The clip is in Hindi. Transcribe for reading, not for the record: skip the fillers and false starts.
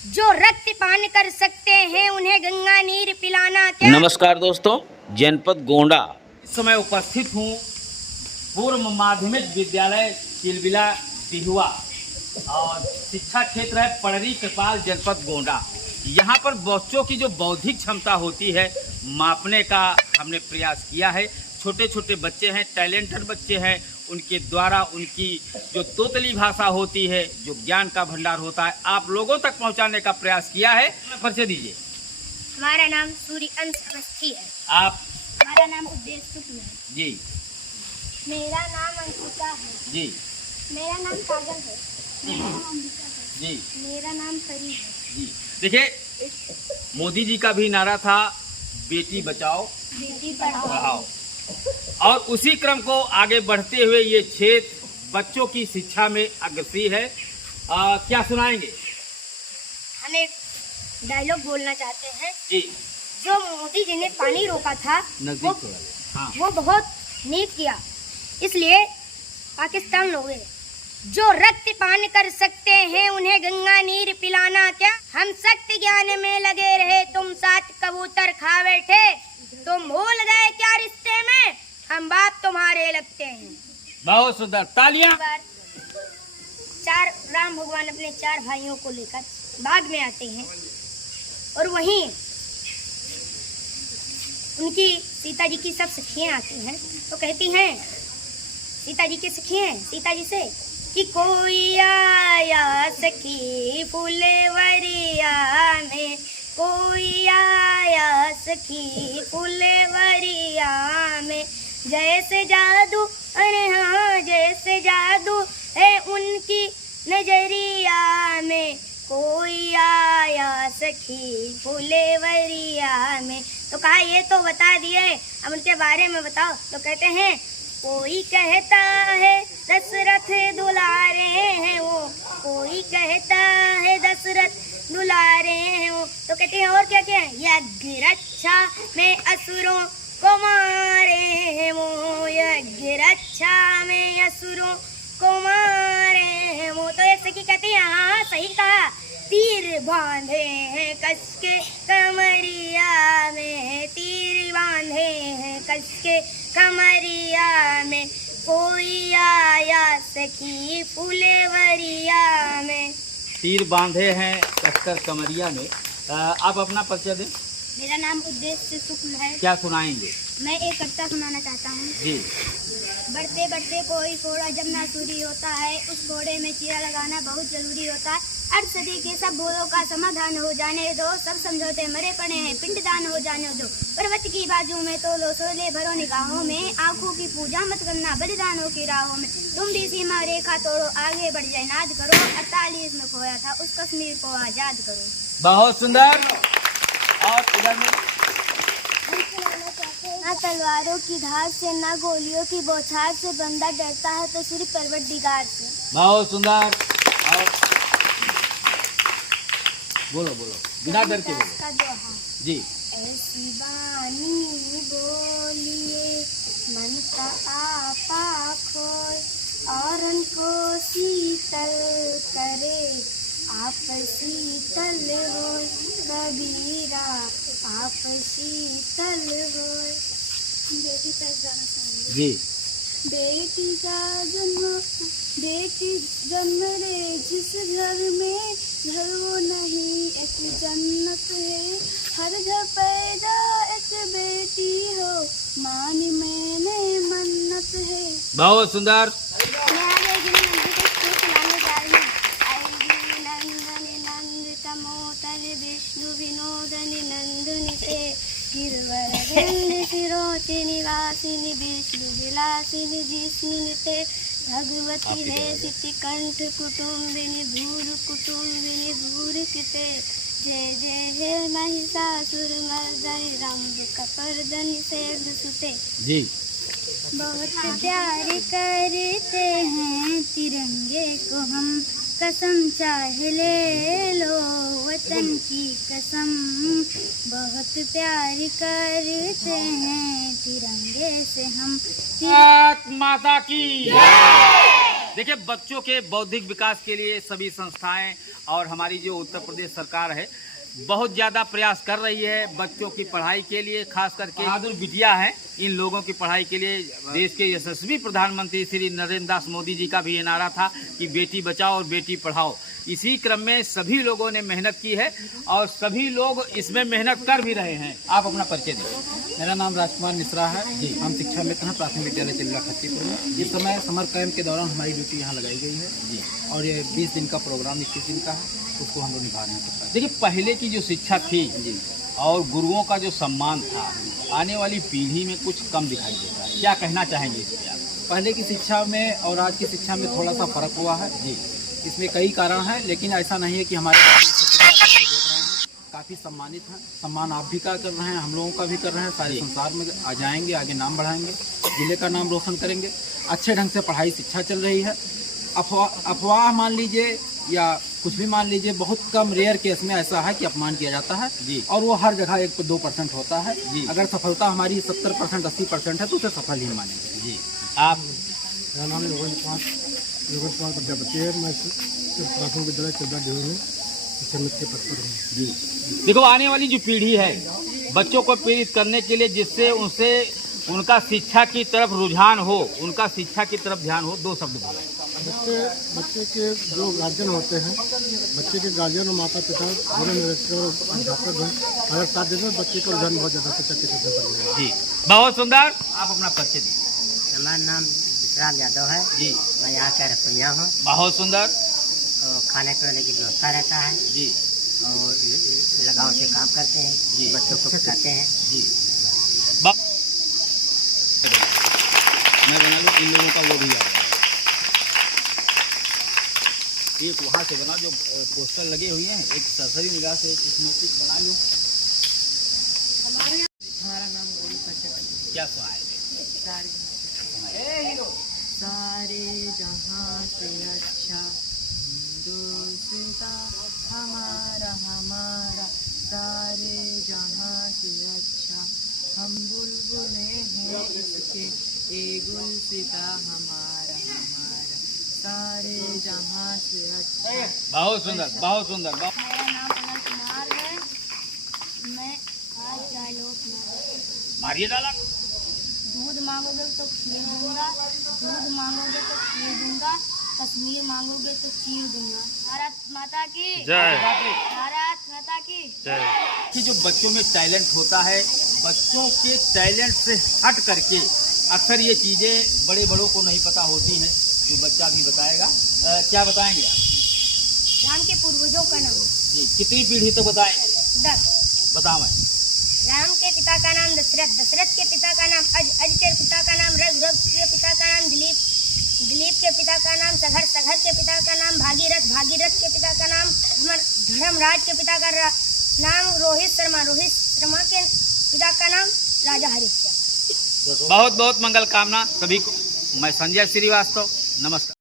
जो रक्त पान कर सकते हैं उन्हें गंगा नीर पिलाना क्या। नमस्कार दोस्तों, जनपद गोंडा इस समय उपस्थित हूँ पूर्व माध्यमिक विद्यालय तिलबिला बिहुआ और शिक्षा क्षेत्र है पड़री कृपाल जनपद गोंडा। यहाँ पर बच्चों की जो बौद्धिक क्षमता होती है मापने का हमने प्रयास किया है। छोटे छोटे बच्चे हैं, टैलेंटेड बच्चे हैं, उनके द्वारा उनकी जो तोतली भाषा होती है, जो ज्ञान का भंडार होता है, आप लोगों तक पहुँचाने का प्रयास किया है। परिचय दीजिए। हमारा नाम सूर्यअंश अवस्थी है। आप? हमारा नाम उद्देश शुक्ल है। जी। मेरा नाम अंकिता है। जी। मेरा नाम काजल है। मेरा नाम अमृता है। जी। मेरा नाम परी है। जी। देखिए, मोदी जी का भी नारा था बेटी बचाओ बेटी पढ़ाओ। पढ़ाओ, और उसी क्रम को आगे बढ़ते हुए ये क्षेत्र बच्चों की शिक्षा में अग्रसर है। क्या सुनाएंगे? हम एक डायलॉग बोलना चाहते हैं। जी। जो मोदी जी ने पानी रोका था वो बहुत नीक किया, इसलिए पाकिस्तान लोग जो रक्त पान कर सकते हैं उन्हें गंगा नीर पिलाना क्या। हम सख्त ज्ञान में लगे रहे, तुम साथ कबूतर खा बैठे, तुम भूल गए क्या रिश्ते में हम बाप तुम्हारे लगते हैं। बहुत सुंदर, तालियां। राम भगवान अपने 4 भाइयों को लेकर बाग में आते हैं और वहीं उनकी सीता जी की सब सखियां आती हैं तो कहती हैं, सीता जी की सखियां सीता जी से कि कोई आया सखी फुलवरिया में, कोई आया सखी फुलवरिया में, जैसे जादू, अरे हाँ जैसे जादू है उनकी नजरिया में, कोई आया सखी फुलवरिया में। तो कहा ये तो बता दिए, अब उनके बारे में बताओ। तो कहते हैं कोई कहता है दशरथ दुलारे हैं वो, कोई कहता है दशरथ दुलारे हैं वो। तो कहते हैं और क्या क्या है, यज्ञ रक्षा में असुरों को मारे हैं वो, यज्ञ रक्षा में असुरों को मारे हैं वो। तो एक सखी कहती है हाँ सही कहा, तीर बांधे हैं कस के कमरिया में, तीर बांधे हैं कस के कमरिया में, कोई आया सखी फुलवरिया में। तीर बांधे हैं कसकर कमरिया में। आप अपना परिचय दें। मेरा नाम उद्देश शुक्ल है। क्या सुनाएंगे? मैं एक कविता सुनाना चाहता हूँ। जी। बढ़ते बढ़ते कोई फोड़ा जब ना चूरी होता है, उस फोड़े में चीरा लगाना बहुत जरूरी होता है। अर्ध सदी के सब भूलों का समाधान हो जाने दो, सब समझौते मरे पड़े हैं पिंडदान हो जाने दो। पर्वत की बाजू में तो लो सोले भरो निगाहों में, आंखों की पूजा मत करना बलिदानों की राहों में। तुम भी सीमा रेखा तोड़ो, आगे बढ़ जाए नाद करो, 48 में खोया था उस कश्मीर को आजाद करो। बहुत सुंदर। और इधर में ना तलवारों की धार से, ना गोलियों की बौछार से, बंदा डरता है तो सिर्फ परवरदिगार से। बहुत सुंदर। और बोलो बोलो, बिना डर के बोलो। जी। ऐसी बानी बोलिए मन का आपा खोए, और उनको शीतल करे आप शीतल होए, कबीरा आप शीतल होए। बेटी पर गाना सुनाएंगे। जी। बेटी का जन्म, बेटी जन्म ले जिस घर में, घर वो नहीं एक जन्नत है। हर घर पैदा एक बेटी हो, मानी मैंने मन्नत है। बहुत सुंदर। मैं आगे जिन नंदी को स्कूल चलाने जा रही हूँ। आएगी नंदनी नंद तमोतर विष्णु विनोदनी नंदनी ते, गिरवर शिरोचि निवासिनी विष्णु विलासिनी जिष्णु ते, भगवती है सिति कंठ कुटुम्बिनी भूर कुटुम्बिनी भूर किते, जय जय हे महिषासुर मर्दनि रंभ कपर्दनि शैल सुते। जी। बहुत प्यार करते हैं तिरंगे को हम, कसम चाहे ले लो वतन की कसम। बहुत प्यार करते हैं तिरंगे से हम। भारत माता की जय। देखिए, बच्चों के बौद्धिक विकास के लिए सभी संस्थाएं और हमारी जो उत्तर प्रदेश सरकार है बहुत ज़्यादा प्रयास कर रही है बच्चों की पढ़ाई के लिए। खास करके बहादुर बिटिया हैं, इन लोगों की पढ़ाई के लिए देश के यशस्वी प्रधानमंत्री श्री नरेंद्र दास मोदी जी का भी ये नारा था कि बेटी बचाओ और बेटी पढ़ाओ। इसी क्रम में सभी लोगों ने मेहनत की है और सभी लोग इसमें मेहनत कर भी रहे हैं। आप अपना परिचय दें। मेरा नाम राजकुमार मिश्रा है जी। हम शिक्षा मित्र हैं प्राथमिक विद्यालय चिल्ला खत्तीपुर में। इस समय समर कैंप के दौरान हमारी ड्यूटी यहाँ लगाई गई है जी। और ये 20 दिन का प्रोग्राम 21 दिन का है, उसको हम लोग निभा रहे हैं। देखिए, पहले की जो शिक्षा थी जी और गुरुओं का जो सम्मान था, आने वाली पीढ़ी में कुछ कम दिखाई देता है। क्या कहना चाहेंगे इस पर आप? पहले की शिक्षा में और आज की शिक्षा में थोड़ा सा फर्क हुआ है जी। इसमें कई कारण हैं, लेकिन ऐसा नहीं है कि हमारे बच्चे देख रहे हैं काफ़ी सम्मानित हैं। सम्मान आप भी का कर रहे हैं, हम लोगों का भी कर रहे हैं। सारे संसार में आ जाएंगे, आगे नाम बढ़ाएंगे, जिले का नाम रोशन करेंगे। अच्छे ढंग से पढ़ाई शिक्षा चल रही है। अफवाह मान लीजिए या कुछ भी मान लीजिए, बहुत कम रेयर केस में ऐसा है कि अपमान किया जाता है जी। और वो हर जगह 1-2% होता है जी। अगर सफलता हमारी 70% 80% है तो उसे सफल ही मानेंगे जी। आप? मेरा नाम योगेंद्र कुमार प्रजापति है। मैं प्राथमिक विद्यालय चिल्ला डिवीजन में समिति के पद पर हूँ जी। देखो, आने वाली जो पीढ़ी है बच्चों को प्रेरित करने के लिए, जिससे उनसे उनका शिक्षा की तरफ रुझान हो, उनका शिक्षा की तरफ ध्यान हो, 2 शब्द बोलें। बच्चे के जो गार्जियन होते हैं, बच्चे के गार्जियन और माता पिता दोनों निरक्षर और अध्यापक हैं, अगर साथ देते हैं बच्चे का रुझान बहुत ज़्यादा शिक्षा के क्षेत्र में बढ़ेगा जी। बहुत सुंदर। आप अपना परिचय दीजिए। हमारा नाम विश्राम यादव है जी। मैं यहाँ का रसोइया हूँ। बहुत सुंदर। और खाने पीने की व्यवस्था रहता है जी। और लगाव से काम करते हैं जी। बच्चों को खिलाते हैं जी। मैं बना लूँ, इन लोगों का वो भी आ गया। एक वहाँ से बना जो पोस्टर लगे हुए हैं, एक सरसरी निगाह से इसमें कुछ बना लो। हमारा नाम गोलू प्रजापति। क्या सुनाए? सारे जहाँ से अच्छा हिंदुस्तान हमारा हमारा, सारे जहाँ से अच्छा हम बुलबुले हैं इसके, ए गुलसिता हमारा हमारा, सारे जहाँ से अच्छा। बहुत सुंदर, बहुत सुंदर। मेरा नाम अनंत कुमार है। मैं आज डायलॉग मारिए डाला। दूध मांगोगे तो खीर दूंगा, दूध मांगोगे तो खीर दूंगा, कश्मीर मांगोगे तो चीर दूंगा। भारत माता की जय। भारत माता की जय। कि जो बच्चों में टैलेंट होता है, बच्चों के टैलेंट से हट करके अक्सर ये चीज़ें बड़े बड़ों को नहीं पता होती हैं, जो बच्चा भी बताएगा। क्या बताएंगे आप? राम के पूर्वजों का नाम जी। कितनी पीढ़ी तक बताएंगे? 10। बताओ। मैं राम के पिता का नाम दशरथ, दशरथ के पिता का नाम अज, अज के पिता का नाम रघु, रघु के पिता का नाम दिलीप, दिलीप के पिता का नाम सघर, सघर के पिता का नाम भागीरथ, भागीरथ के पिता का नाम धर्मराज के पिता का नाम रोहित शर्मा, रोहित शर्मा के पिता का नाम राजा हरिश्चंद्र। बहुत बहुत मंगल कामना सभी को। मैं संजय श्रीवास्तव, नमस्कार।